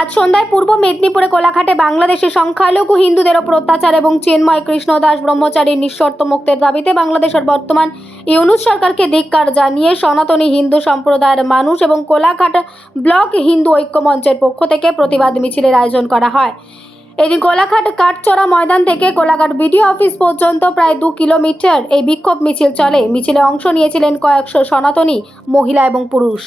আজ সন্ধ্যায় পূর্ব মেদিনীপুরে কোলাঘাটে বাংলাদেশের সংখ্যালঘু হিন্দুদের ওপর অত্যাচার এবং চিন্ময় কৃষ্ণদাস ব্রহ্মচারীর নিঃশর্ত মুক্তের দাবিতে বাংলাদেশের বর্তমান ইউনুস সরকারকে ধিক্কার জানিয়ে সনাতনী হিন্দু সম্প্রদায়ের মানুষ এবং কোলাঘাট ব্লক হিন্দু ঐক্য মঞ্চের পক্ষ থেকে প্রতিবাদ মিছিলের আয়োজন করা হয়। এদিন কোলাঘাট কাঠচড়া ময়দান থেকে কোলাঘাট বিডিও অফিস পর্যন্ত প্রায় দু কিলোমিটার এই বিক্ষোভ মিছিল চলে। মিছিলে অংশ নিয়েছিলেন কয়েকশো সনাতনী মহিলা এবং পুরুষ।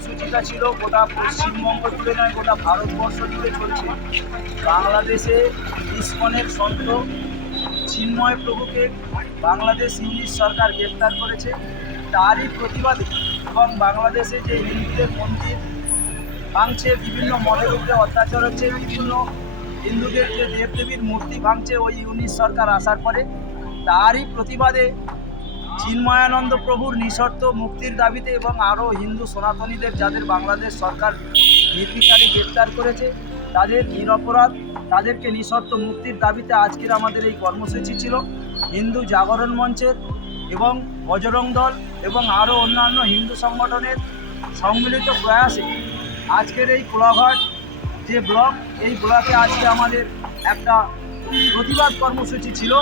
কর্মসূচিটা ছিল, গোটা পশ্চিমবঙ্গ জুড়ে নয়, গোটা ভারতবর্ষ জুড়ে চলছে। বাংলাদেশে ইস্কনের সন্ত চিন্ময় প্রভুকে বাংলাদেশ ইংলিশ সরকার গ্রেপ্তার করেছে। তারই প্রতিবাদে এবং বাংলাদেশে যে হিন্দুদের মন্দির ভাঙছে, বিভিন্ন মঠের উপরে অত্যাচার হচ্ছে, বিভিন্ন হিন্দুদের যে দেবদেবীর মূর্তি ভাঙছে, ওই ইউনিশ সরকার আসার পরে তারই প্রতিবাদে চিন্ময়ানন্দ প্রভুর নিঃশর্ত মুক্তির দাবিতে এবং আরও হিন্দু সনাতনীদের যাদের বাংলাদেশ সরকার নির্বিচারে গ্রেপ্তার করেছে, তাদের নিরপরাধ, তাদেরকে নিঃশর্ত মুক্তির দাবিতে আজকের আমাদের এই কর্মসূচি ছিল। হিন্দু জাগরণ মঞ্চের এবং বজরং দল এবং আরও অন্যান্য হিন্দু সংগঠনের সম্মিলিত প্রয়াসে আজকের এই কোলাঘাট যে ব্লক, এই ব্লকে আজকে আমাদের একটা প্রতিবাদ কর্মসূচি ছিল।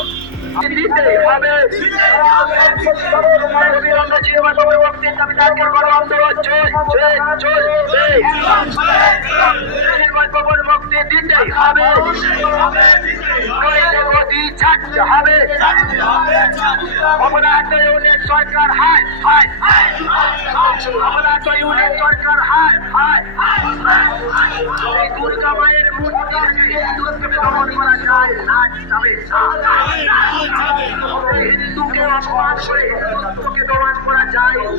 সরকার হায় হায় আমরা তো ইউনিট হায় হায় দুর্গা মায়ের মূর্তি হিন্দুত্বকে দমন করা যায় না যাবে। হিন্দুকে অপমান করে হিন্দুত্বকে দমন করা যায়